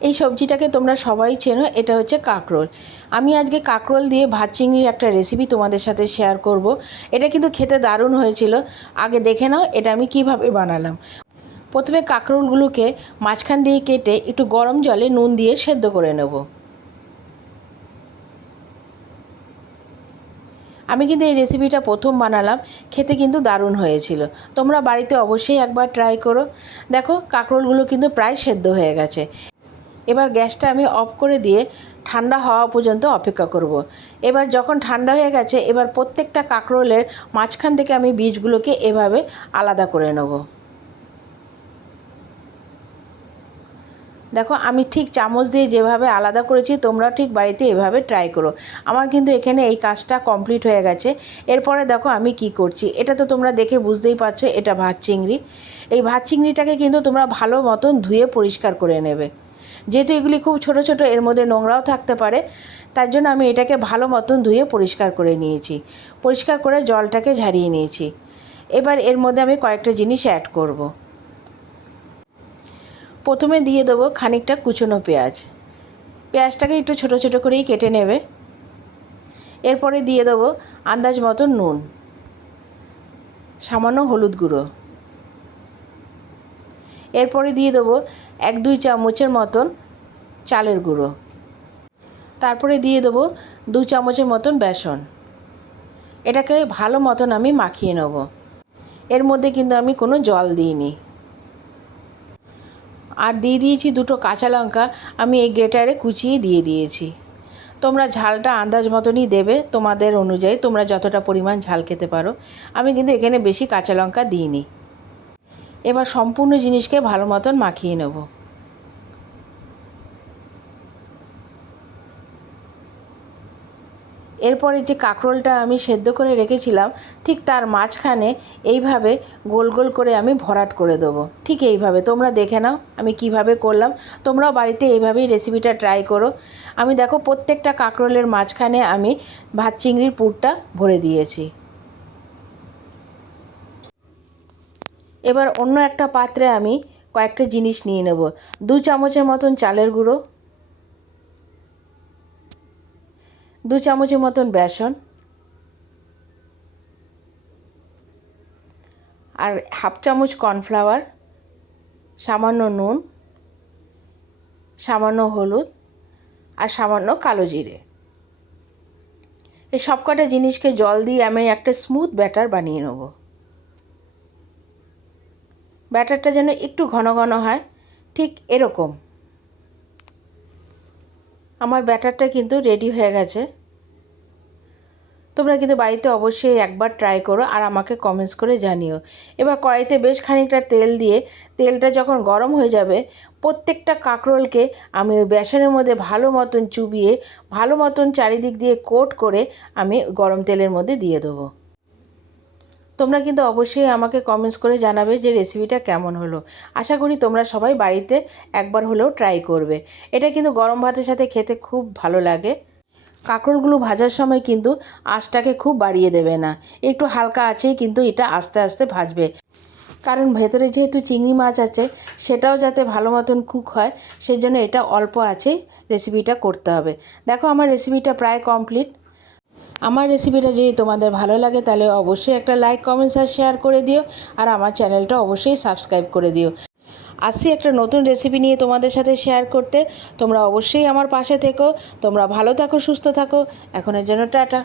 এই সবজিটাকে তোমরা সবাই চেনো, এটা হচ্ছে কাঁকরোল। আমি আজকে কাঁকরোল দিয়ে ভাত চিংড়ির একটা রেসিপি তোমাদের সাথে শেয়ার করব। এটা কিন্তু খেতে দারুণ হয়েছিল। আগে দেখে নাও এটা আমি কিভাবে বানালাম। প্রথমে কাঁকরোলগুলোকে মাঝখান দিয়ে কেটে একটু গরম জলে নুন দিয়ে সেদ্ধ করে নেব। আমি কিন্তু এই রেসিপিটা প্রথম বানালাম, খেতে কিন্তু দারুণ হয়েছিল। তোমরা বাড়িতে অবশ্যই একবার ট্রাই করো। দেখো কাঁকরোলগুলো কিন্তু প্রায় সেদ্ধ হয়ে গেছে। এবার গ্যাসটা আমি অফ করে দিয়ে ঠান্ডা হওয়া পর্যন্ত অপেক্ষা করব। এবার যখন ঠান্ডা হয়ে গেছে, এবার প্রত্যেকটা কাঁকরোলের মাঝখান থেকে আমি বীজগুলোকে এভাবে আলাদা করে নেব। দেখো আমি ঠিক চামচ দিয়ে যেভাবে আলাদা করেছি, তোমরা ঠিক বাড়িতে এভাবে ট্রাই করো। আমার কিন্তু এখানে এই কাজটা কমপ্লিট হয়ে গেছে। এরপরে দেখো আমি কি করছি, এটা তো তোমরা দেখে বুঝতেই পারছো এটা ভাত চিংড়ি। এই ভাত চিংড়িটাকে কিন্তু তোমরা ভালো মতন ধুয়ে পরিষ্কার করে নেবে। যেহেতু এগুলি খুব ছোট ছোট, এর মধ্যে নোংরাও থাকতে পারে, তার জন্য আমি এটাকে ভালো মতন ধুয়ে পরিষ্কার করে নিয়েছি। পরিষ্কার করে জলটাকে ঝারিয়ে নিয়েছি। এবার এর মধ্যে আমি কয়েকটা জিনিস অ্যাড করব। প্রথমে দিয়ে দেবো খানিকটা কুচনো পেঁয়াজ। পেঁয়াজটাকে একটু ছোট ছোট করেই কেটে নেবে। এরপরে দিয়ে দেবো আন্দাজ মতন নুন, সামান্য হলুদ গুঁড়ো। এরপরে দিয়ে দেবো 1-2 চামচের মতন চালের গুঁড়ো। তারপরে দিয়ে দেবো 2 চামচের মতন বেসন। এটাকে ভালো মতন আমি মাখিয়ে নেব। এর মধ্যে কিন্তু আমি কোনো জল দিইনি। আর দিয়ে দিয়েছি 2টো কাঁচা লঙ্কা, আমি এই গ্রেটারে কুচিয়ে দিয়ে দিয়েছি। তোমরা ঝালটা আন্দাজ মতনই দেবে, তোমাদের অনুযায়ী তোমরা যতটা পরিমাণ ঝাল খেতে পারো। আমি কিন্তু এখানে বেশি কাঁচা লঙ্কা দিইনি। এবার সম্পূর্ণ জিনিসকে ভালো মতন মাখিয়ে নেব। এরপরে যে কাঁকরোলটা আমি সেদ্ধ করে রেখেছিলাম, ঠিক তার মাঝখানে এইভাবে গোল গোল করে আমি ভরাট করে দেবো। ঠিক এইভাবে তোমরা দেখে নাও আমি কিভাবে করলাম। তোমরাও বাড়িতে এইভাবেই রেসিপিটা ট্রাই করো। আমি দেখো প্রত্যেকটা কাঁকরোলের মাঝখানে আমি ভাত চিংড়ির পুরটা ভরে দিয়েছি। এবার অন্য একটা পাত্রে আমি কয়েকটা জিনিস নিয়ে নেব। 2 চামচের মতন চালের গুঁড়ো, 2 চামচের মতন বেসন, আর 1/2 চামচ কর্নফ্লাওয়ার, সামান্য নুন, সামান্য হলুদ, আর সামান্য কালো জিরে। এই সবকটা জিনিসকে জল দিয়ে আমি একটা স্মুথ ব্যাটার বানিয়ে নেব। ব্যাটারটা যেন একটু ঘন ঘন হয়, ঠিক এরকম। আমার ব্যাটারটা কিন্তু রেডি হয়ে গেছে। তোমরা কিন্তু বাড়িতে অবশ্যই একবার ট্রাই করো আর আমাকে কমেন্টস করে জানিও। এবার কড়াইতে বেশ খানিকটা তেল দিয়ে, তেলটা যখন গরম হয়ে যাবে, প্রত্যেকটা কাঁকরোলকে আমি ওই বেসনের মধ্যে ভালো মতন চুবিয়ে ভালো মতন চারিদিক দিয়ে কোট করে আমি গরম তেলের মধ্যে দিয়ে দেবো। তোমরা কিন্তু অবশ্যই আমাকে কমেন্টস করে জানাবে যে রেসিপিটা কেমন হলো। আশা করি তোমরা সবাই বাড়িতে একবার হলেও ট্রাই করবে। এটা কিন্তু গরম ভাতের সাথে খেতে খুব ভালো লাগে। কাঁকরোলগুলো ভাজার সময় কিন্তু আঁচটাকে খুব বাড়িয়ে দেবে না, একটু হালকা আঁচেই কিন্তু এটা আস্তে আস্তে ভাজবে। কারণ ভেতরে যেহেতু চিংড়ি মাছ আছে, সেটাও যাতে ভালো মতন কুক হয়, সেজন্য এটা অল্প আঁচেই রেসিপিটা করতে হবে। দেখো আমার রেসিপিটা প্রায় কমপ্লিট। আমার রেসিপিটা যদি তোমাদের ভালো লাগে তাহলে অবশ্যই একটা লাইক, কমেন্টস আর শেয়ার করে দিও। আর আমার চ্যানেলটা অবশ্যই সাবস্ক্রাইব করে দিও। আসছি একটা নতুন রেসিপি নিয়ে তোমাদের সাথে শেয়ার করতে। তোমরা অবশ্যই আমার পাশে থেকো। তোমরা ভালো থাকো, সুস্থ থাকো। এখনের জন্য টাটা।